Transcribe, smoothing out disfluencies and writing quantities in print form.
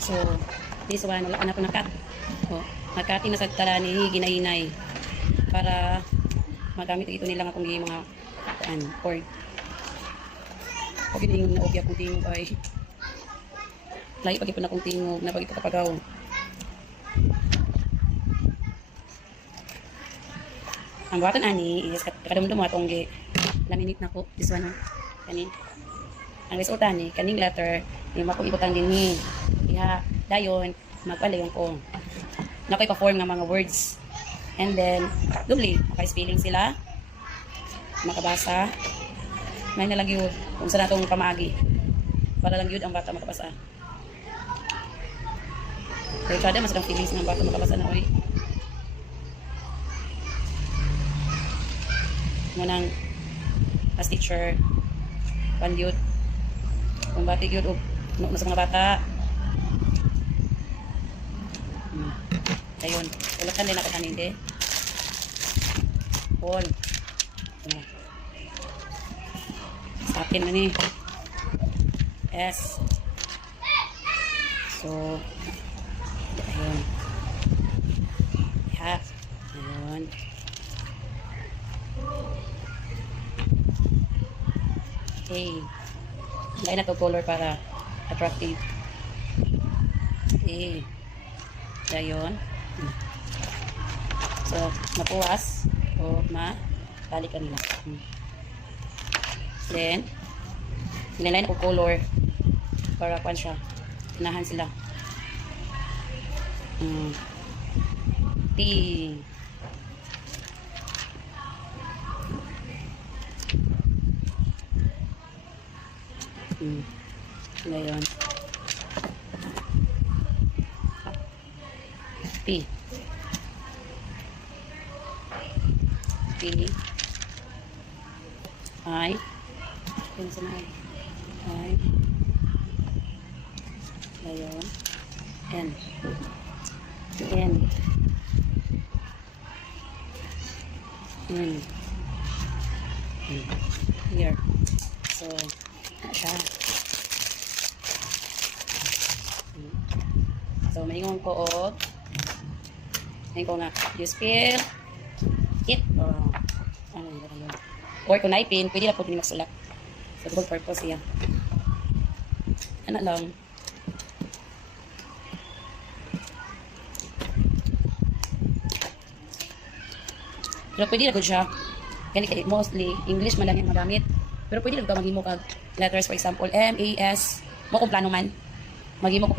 So, this one, wala na ko nakat. O, nakati na sa tala ni ginahinay. Para magamit ito nila nga kung mga cord. Pag giningog na obya kung tingog ay lahi pag ipon akong tingog na pag ito kapagaw. Ang buhaton ani is kadumdum atong laminate na ko. This one, kani. Ang resulta ni kaning letter ni makuibutan din ni. Kaya dayon magpalayon ko. Nakoy pa-form nga mga words. And then dubli, maka-spelling sila. Makabasa. May na lang yun kung saan natong pamaagi. Para lang yun ang bata makabasa. Pero kada mas ang feelings ng bata makabasa na oy. Munang as teacher pandyod kung bati yun o sa mga bata ayun ulatan din ako kaninde all stopin na ni S so ayun half ayun okay. Lain na to color para attractive. Okay. Dayon. So, mapuwas o mabalikan nila. Then, nilain ko color para kwan siya. Tinahan sila. T. Ngayon P I yun sa I ngayon N here so siya. So, maingon ko o maingon ko nga you spell it or kung naipin, pwede na po din magsulat sa good purpose yan ano lang pero pwede na good siya ganit mostly English man lang yung magamit pero pwede na ka maghimo kag letters for example M, A, S mo kung plano man maghimo ko